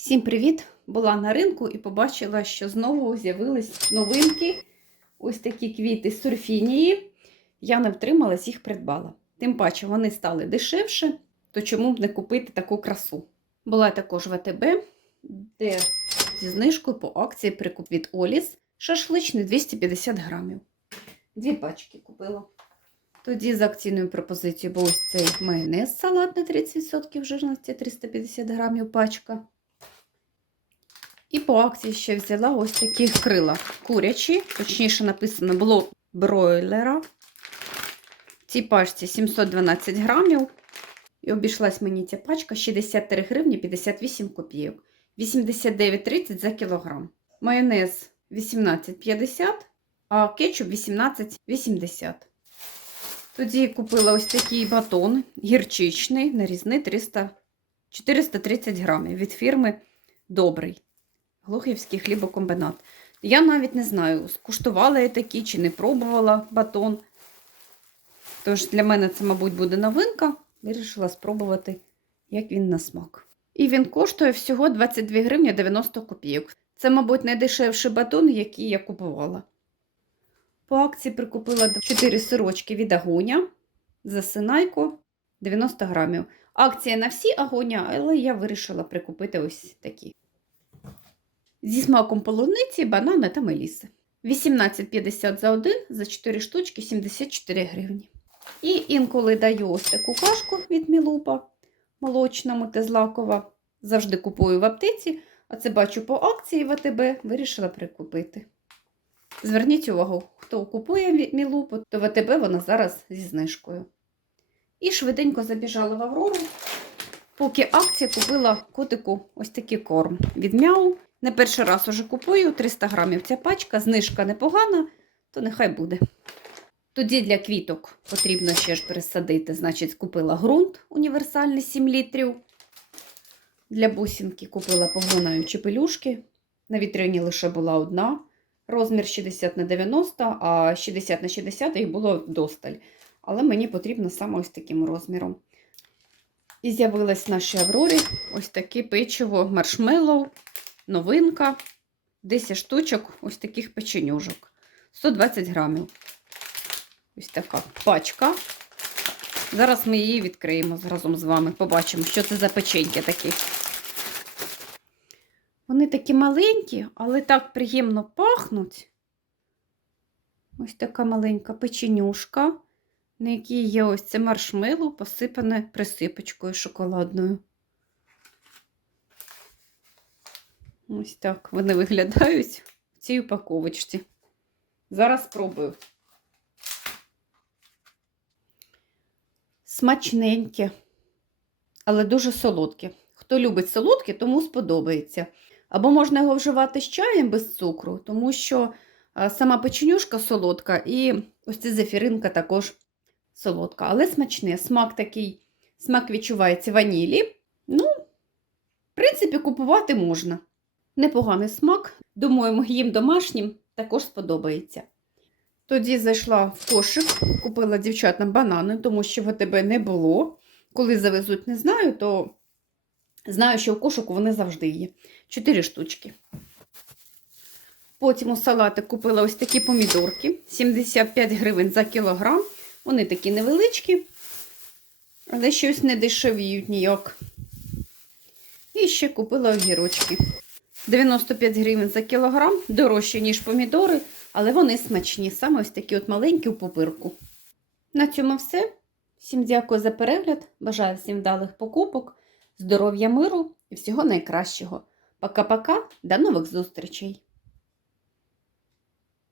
Всім привіт! Була на ринку і побачила, що знову з'явились новинки. Ось такі квіти з сурфінії. Я не втрималась, їх придбала. Тим паче вони стали дешевше, то чому б не купити таку красу? Була також в АТБ, де зі знижкою по акції прикуп від Оліс шашличний 250 грамів. Дві пачки купила. Тоді з акційною пропозицією був ось цей майонез салат на 30% жирності 350 грамів пачка. І по акції ще взяла ось такі крила курячі, точніше написано було бройлера. В цій пачці 712 грамів. І обійшлась мені ця пачка 63 гривні 58 копійок. 89,30 за кілограм. Майонез 18,50, а кетчуп 18,80. Тоді купила ось такий батон гірчичний, нарізний 300, 430 грамів від фірми Добрий. Глухівський хлібокомбінат. Я навіть не знаю, скуштувала я такі чи не пробувала батон. Тож для мене це, мабуть, буде новинка. Вирішила спробувати, як він на смак. І він коштує всього 22 гривні 90 копійок. Це, мабуть, найдешевший батон, який я купувала. По акції прикупила 4 сирочки від агоня за синайку 90 грамів. Акція на всі агоня, але я вирішила прикупити ось такі. Зі смаком полуниці, банани та меліси. 18,50 за один, за 4 штучки 74 гривні. І інколи даю ось таку кашку від Мілупа молочному та злакова. Завжди купую в аптеці, а це бачу по акції в АТБ, вирішила прикупити. Зверніть увагу, хто купує Мілупу, то в АТБ вона зараз зі знижкою. І швиденько забіжала в Аврору, поки акція купила котику ось такий корм від Мяу. Не перший раз уже купую 300 грамів ця пачка, знижка непогана, то нехай буде. Тоді для квіток потрібно ще ж пересадити. Значить, купила ґрунт універсальний 7 літрів. Для бусинки купила поглинаючі пелюшки. На вітрині лише була одна. Розмір 60 на 90, а 60 на 60 їх було досталь. Але мені потрібно саме ось таким розміром. І з'явилась в нашій Аврорі ось таке печиво маршмеллоу, новинка. 10 штучок ось таких печенюжок. 120 грамів. Ось така пачка. Зараз ми її відкриємо разом з вами. Побачимо, що це за печеньки такі. Вони такі маленькі, але так приємно пахнуть. Ось така маленька печенюшка, на якій є ось це маршмеллоу, посипане присипочкою шоколадною. Ось так вони виглядають в цій упаковочці. Зараз спробую. Смачненьке, але дуже солодке. Хто любить солодке, тому сподобається. Або можна його вживати з чаєм без цукру, тому що сама печенюшка солодка, і ось ця зефіринка також солодка. Але смачне. Смак такий, смак відчувається ванілі. Ну, в принципі, купувати можна. Непоганий смак. Думаю, моїм домашнім також сподобається. Тоді зайшла в кошик, купила дівчатам банани, тому що в АТБ не було. Коли завезуть, не знаю, то знаю, що в кошику вони завжди є. Чотири штучки. Потім у салатик купила ось такі помідорки. 75 гривень за кілограм. Вони такі невеличкі, але щось не дешевіють ніяк. І ще купила огірочки. 95 гривень за кілограм, дорожче, ніж помідори, але вони смачні, саме ось такі от маленькі у пупирку. На цьому все. Всім дякую за перегляд. Бажаю всім вдалих покупок, здоров'я миру і всього найкращого. Пока-пока, до нових зустрічей!